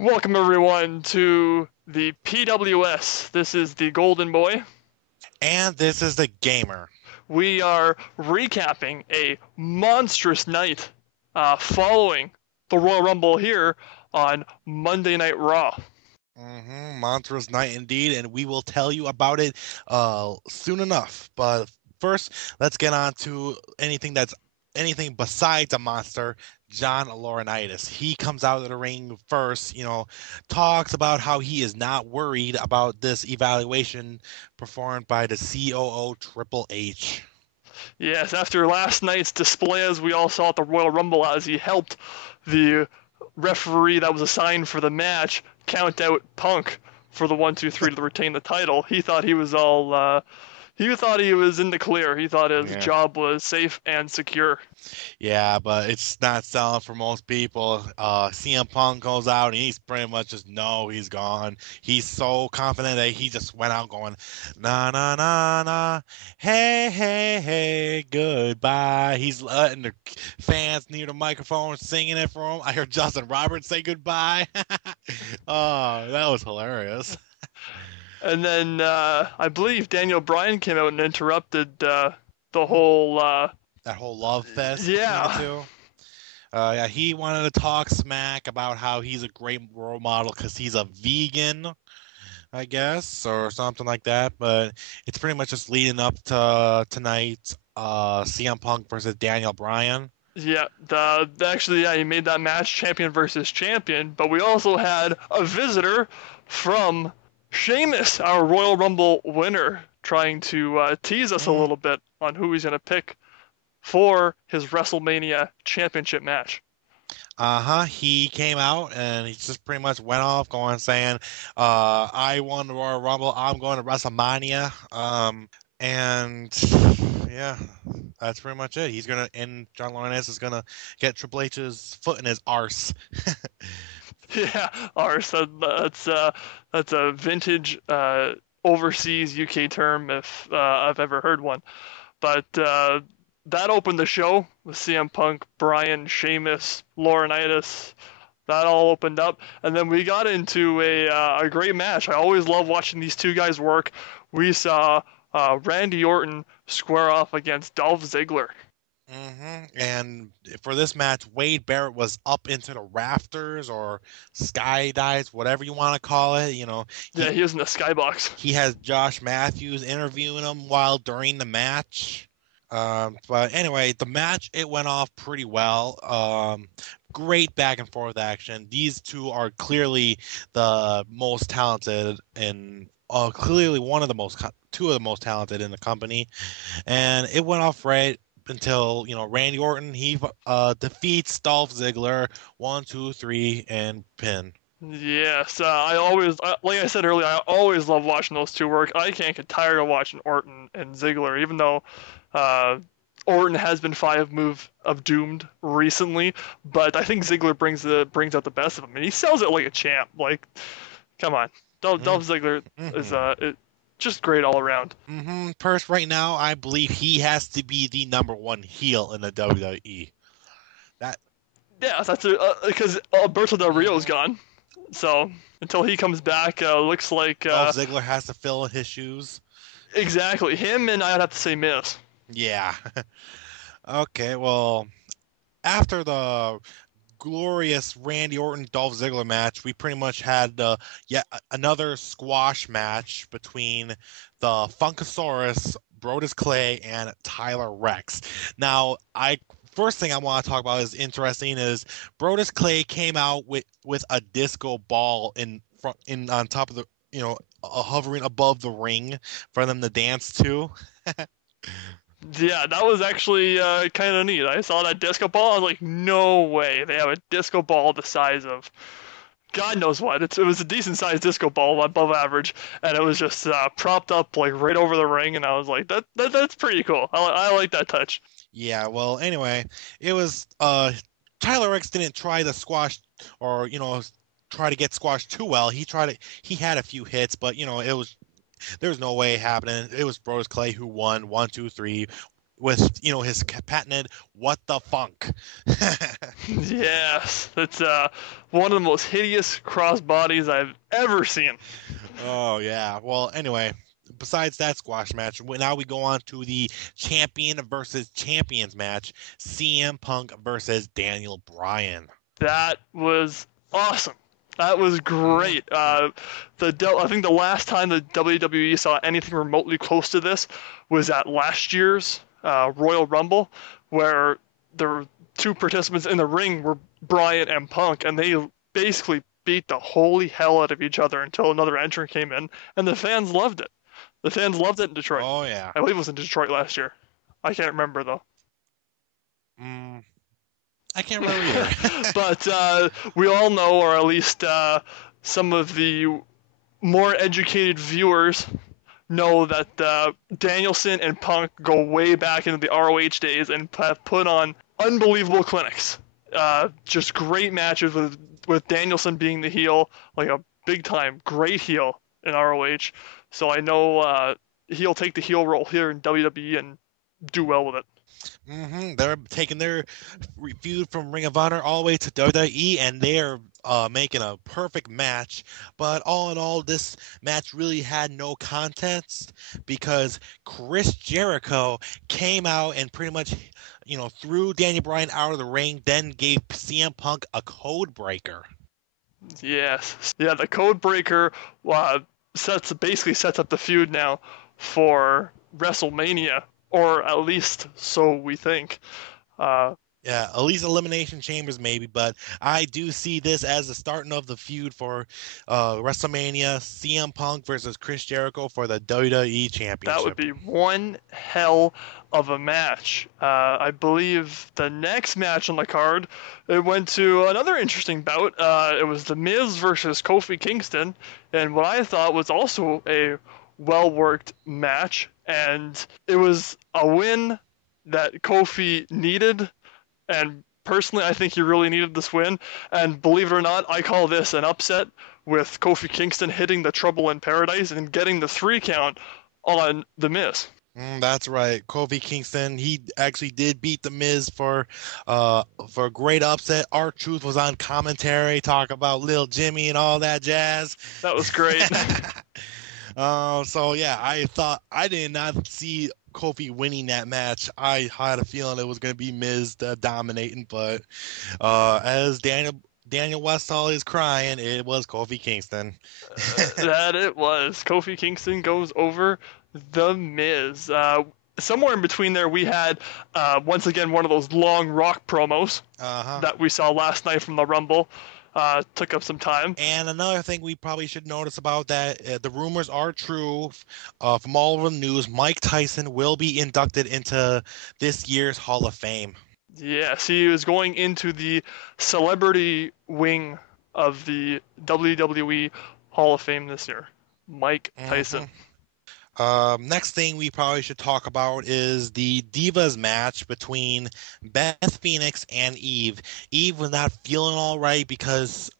Welcome everyone to the PWS. This is the Golden Boy. And this is the gamer. We are recapping a monstrous night following the Royal Rumble here on Monday Night Raw. Montrose Night indeed, and we will tell you about it soon enough. But first, let's get on to anything besides a monster. John Laurinaitis. He comes out of the ring first, talks about how he is not worried about this evaluation performed by the COO Triple H. Yes, after last night's display, as we all saw at the Royal Rumble, as he helped the referee that was assigned for the match count out Punk for the 1, 2, 3 to retain the title, he thought he was all. He thought he was in the clear. He thought his Yeah. job was safe and secure. Yeah, but it's not selling for most people. CM Punk goes out and he's pretty much just no, he's gone. He's so confident that he just went out going, na na na na, hey hey hey, goodbye. He's letting the fans near the microphone singing it for him. I heard Justin Roberts say goodbye. Oh, that was hilarious. And then I believe Daniel Bryan came out and interrupted the whole. That whole love fest between the Yeah, two. Yeah, he wanted to talk smack about how he's a great role model because he's a vegan, I guess, or something like that. But it's pretty much just leading up to tonight, CM Punk versus Daniel Bryan. yeah. Actually, yeah, he made that match champion versus champion. But we also had a visitor from Sheamus, our Royal Rumble winner, trying to tease us a Mm, little bit on who he's gonna pick for his WrestleMania championship match. uh-huh. He came out and he just pretty much went off going saying, I won the Royal Rumble, I'm going to WrestleMania. And yeah, that's pretty much it. And John Laurinaitis is gonna get Triple H's foot in his arse. Yeah, ours. That's a vintage overseas UK term if I've ever heard one. But that opened the show with CM Punk, Bryan, Sheamus, Laurinaitis. That all opened up, and then we got into a great match. I always love watching these two guys work. We saw Randy Orton square off against Dolph Ziggler. And for this match, Wade Barrett was up into the rafters or skydives, whatever you want to call it. Yeah, He he was in the skybox. he has Josh Matthews interviewing him while during the match. But anyway, the match it went off pretty well. Great back and forth action. These two are clearly the most talented and clearly two of the most talented in the company, and it went off right until Randy Orton he defeats Dolph Ziggler 1, 2, 3 and pin. Yes, like I said earlier, I always love watching those two work. I can't get tired of watching Orton and Ziggler, even though uh, Orton has been 5 move of doomed recently, but I think Ziggler brings out the best of him, and he sells it like a champ. Like, come on, Dolph Ziggler is Mm-hmm. just great all around. First, right now, I believe he has to be the number one heel in the WWE. That Yeah, that's because Alberto Del Rio's mhm. gone, so until he comes back, looks like Dolph Ziggler has to fill his shoes. exactly him, and I'd have to say Miz. Yeah. Okay, well, after the glorious Randy Orton Dolph Ziggler match, we pretty much had yet another squash match between the Funkasaurus, Brodus Clay, and Tyler Rex. Now, I first thing I want to talk about is interesting is Brodus Clay came out with a disco ball in front in on top of the hovering above the ring for them to dance to. Yeah, that was actually kind of neat. I saw that disco ball. I was like, no way. They have a disco ball the size of God knows what. It was a decent sized disco ball, above average, and it was just propped up like right over the ring. And I was like, that's pretty cool. I like that touch. Yeah, well, anyway, it was Tyler X didn't try to squash or try to get squashed too well. He had a few hits, but there was no way happening. It was Brodus Clay who won 1, 2, 3. with his patented "What the Funk." Yes, it's one of the most hideous cross bodies I've ever seen. Oh yeah. Well, anyway, besides that squash match, now we go on to the champion versus champions match: CM Punk versus Daniel Bryan. That was awesome. That was Mhm. great. I think the last time the WWE saw anything remotely close to this was at last year's Royal Rumble, where the two participants in the ring were Bryan and Punk, and they basically beat the holy hell out of each other until another entrant came in, and the fans loved it. The fans loved it in Detroit. Oh yeah. I believe it was in Detroit last year. I can't remember though. Mm, I can't remember either. But we all know, or at least some of the more educated viewers know that Danielson and Punk go way back into the ROH days and have put on unbelievable clinics. Just great matches with Danielson being the heel, like a big time great heel in ROH. So I know he'll take the heel role here in WWE and do well with it. They're taking their feud from Ring of Honor all the way to WWE, and they're making a perfect match. But all in all, this match really had no contest because Chris Jericho came out and pretty much, threw Daniel Bryan out of the ring, then gave CM Punk a code breaker. Yes. Yeah, the code breaker basically sets up the feud now for WrestleMania, or at least so we think. Uh, Yeah, at least Elimination Chambers maybe, but I do see this as the starting of the feud for WrestleMania: CM Punk versus Chris Jericho for the WWE that would Championship. be one hell of a match. I believe the next match on the card, it went to another interesting bout. It was The Miz versus Kofi Kingston, and what I thought was also a well-worked match, and it was a win that Kofi needed. And personally, I think he really needed this win. And believe it or not, I call this an upset with Kofi Kingston hitting the Trouble in Paradise and getting the 3 count on The Miz. That's right, Kofi Kingston. He actually did beat the Miz for a great upset. R-Truth was on commentary, talk about Lil Jimmy and all that jazz. That was great. So yeah, I did not see Kofi winning that match. I had a feeling it was going to be Miz dominating, but as Daniel Westall is crying, it was Kofi Kingston. That it was. Kofi Kingston goes over The Miz. Somewhere in between there, we had once again one of those long Rock promos Uh-huh. that we saw last night from the Rumble. Took up some time. And another thing we probably should notice about that, the rumors are true from all over the news. Mike Tyson will be inducted into this year's Hall of Fame. Yes, he was going into the celebrity wing of the WWE Hall of Fame this year. Mike hmm Tyson. Next thing we probably should talk about is the Divas match between Beth Phoenix and Eve. Eve was not feeling all right because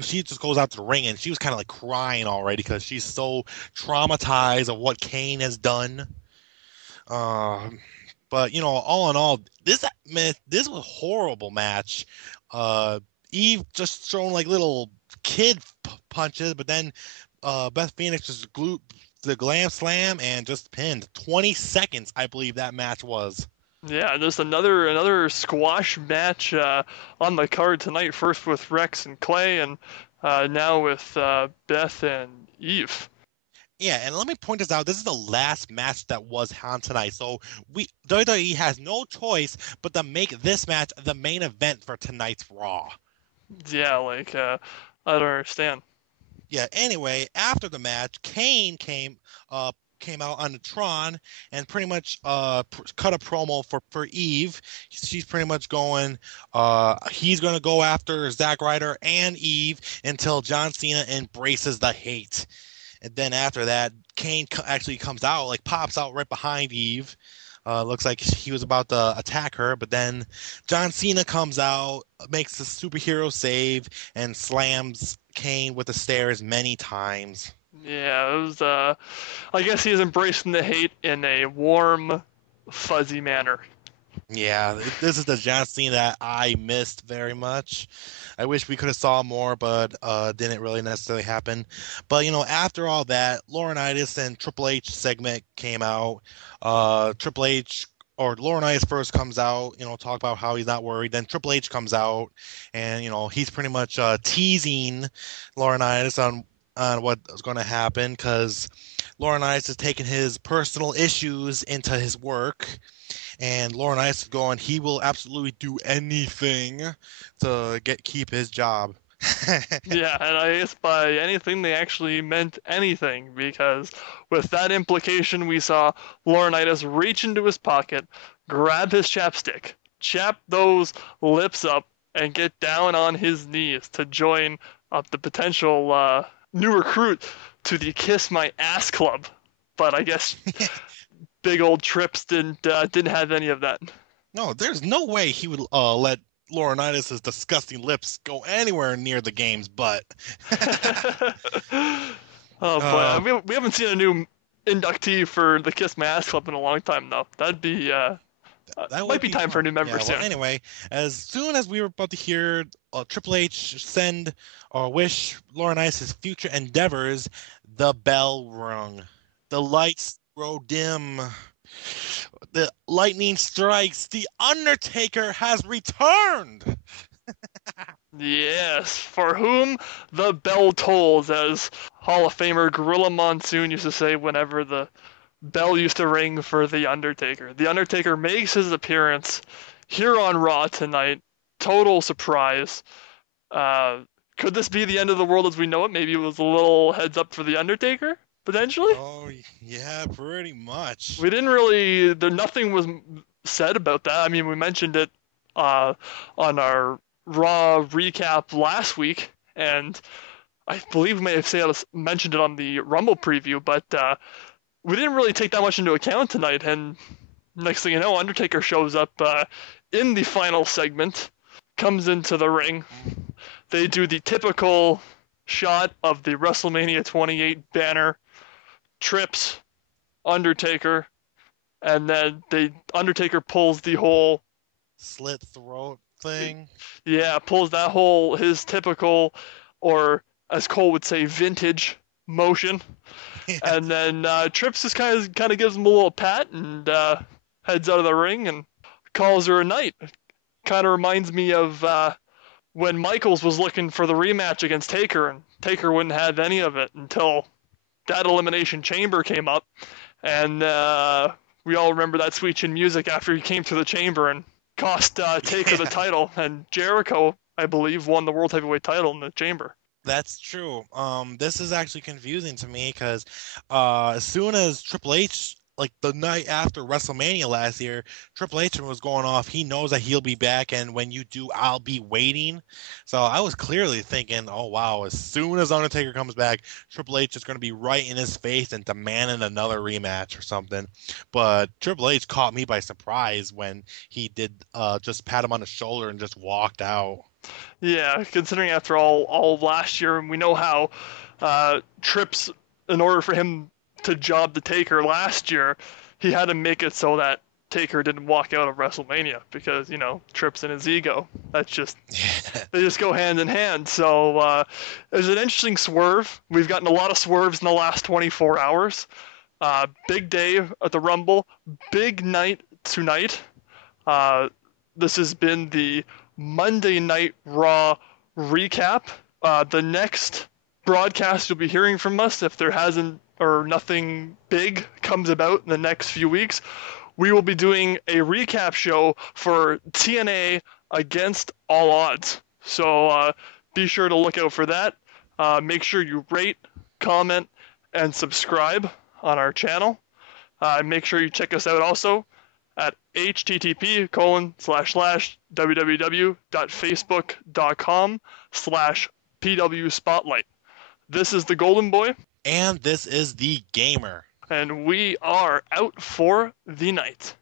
she just goes out to the ring and she was kind of like crying already because she's so traumatized of what Kane has done. Uh, but all in all, this was a horrible match. Uh, Eve just throwing like little kid punches, but then Beth Phoenix just glued the glam slam and just pinned. 20 seconds, I believe that match was. Yeah, there's another squash match on the card tonight. First with Rex and Clay, and now with Beth and Eve. Yeah, and let me point this out. This is the last match that was on tonight. So WWE has no choice but to make this match the main event for tonight's Raw. Yeah, like I don't understand. Yeah, anyway, after the match, Kane came out on the Tron and pretty much cut a promo for Eve. She's pretty much going he's going to go after Zack Ryder and Eve until John Cena embraces the hate. And then after that, Kane actually comes out, like pops out right behind Eve. Looks like he was about to attack her, but then John Cena comes out, makes a superhero save, and slams Kane with the stairs many times. Yeah, it was. I guess he's embracing the hate in a warm fuzzy manner. Yeah, this is the John Cena that I missed very much. I wish we could have saw more, but didn't really necessarily happen. But after all that, Laurinaitis and Triple H segment came out. Triple H or Laurinaitis first comes out, talk about how he's not worried. Then Triple H comes out, and he's pretty much teasing Laurinaitis on what's going to happen because Laurinaitis is taking his personal issues into his work. And Laurinaitis is going, he will absolutely do anything to keep his job. Yeah, and I guess by anything they actually meant anything, because with that implication we saw Laurinaitis reach into his pocket, grab his chapstick, chap those lips up, and get down on his knees to join up the potential new recruit to the Kiss My Ass Club. But I guess big old Trips didn't have any of that. No, there's no way he would let Laurinaitis' disgusting lips go anywhere near the game's butt. Oh boy, uh, we haven't seen a new inductee for the Kiss My Ass Club in a long time though. That'd be that might would be be time for a fun. new member Yeah, well, soon. anyway, as soon as we were about to hear Triple H send or wish Laurinaitis his future endeavors, the bell rung. The lights grow dim. The lightning strikes. The Undertaker has returned. Yes, for whom the bell tolls, as Hall of Famer Gorilla Monsoon used to say whenever the bell used to ring for The Undertaker. The Undertaker makes his appearance here on Raw tonight. Total surprise. Uh, could this be the end of the world as we know it? Maybe it was a little heads up for The Undertaker, potentially? Oh, yeah, pretty much. We didn't really, nothing was said about that. I mean, we mentioned it uh, on our Raw recap last week, and I believe we may have mentioned it on the Rumble preview, but we didn't really take that much into account tonight. And next thing you know, Undertaker shows up in the final segment, comes into the ring. They do the typical shot of the WrestleMania 28 banner, Trips, Undertaker, and then the Undertaker pulls the whole, Slit throat thing. yeah, pulls that whole his typical, or as Cole would say, vintage motion, Yeah. and then Trips just kind of gives him a little pat and heads out of the ring and calls her a night. Kind of reminds me of when Michaels was looking for the rematch against Taker, and Taker wouldn't have any of it until that Elimination Chamber came up, and we all remember that sweet chin music after he came to the chamber and cost Taker the title, and Jericho, I believe, won the World Heavyweight title in the chamber. That's true. This is actually confusing to me because as soon as Triple H, like the night after WrestleMania last year, Triple H was going off. He knows that he'll be back, and when you do, I'll be waiting. So I was clearly thinking, oh wow, as soon as Undertaker comes back, Triple H is going to be right in his face and demanding another rematch or something. But Triple H caught me by surprise when he did just pat him on the shoulder and just walked out. Yeah, considering after all of last year, and we know how Trips, in order for him to job the Taker last year, he had to make it so that Taker didn't walk out of WrestleMania because Trips and his ego. That's just they just go hand in hand. So it was an interesting swerve. We've gotten a lot of swerves in the last 24 hours. Big day at the Rumble, big night tonight. Uh, this has been the Monday Night Raw recap. The next broadcast you'll be hearing from us, if there hasn't or nothing big comes about in the next few weeks, we will be doing a recap show for TNA Against All Odds. So be sure to look out for that. Make sure you rate, comment, and subscribe on our channel. Make sure you check us out also at http://www.facebook.com/PW Spotlight. This is the Golden Boy, And this is the gamer. and we are out for the night.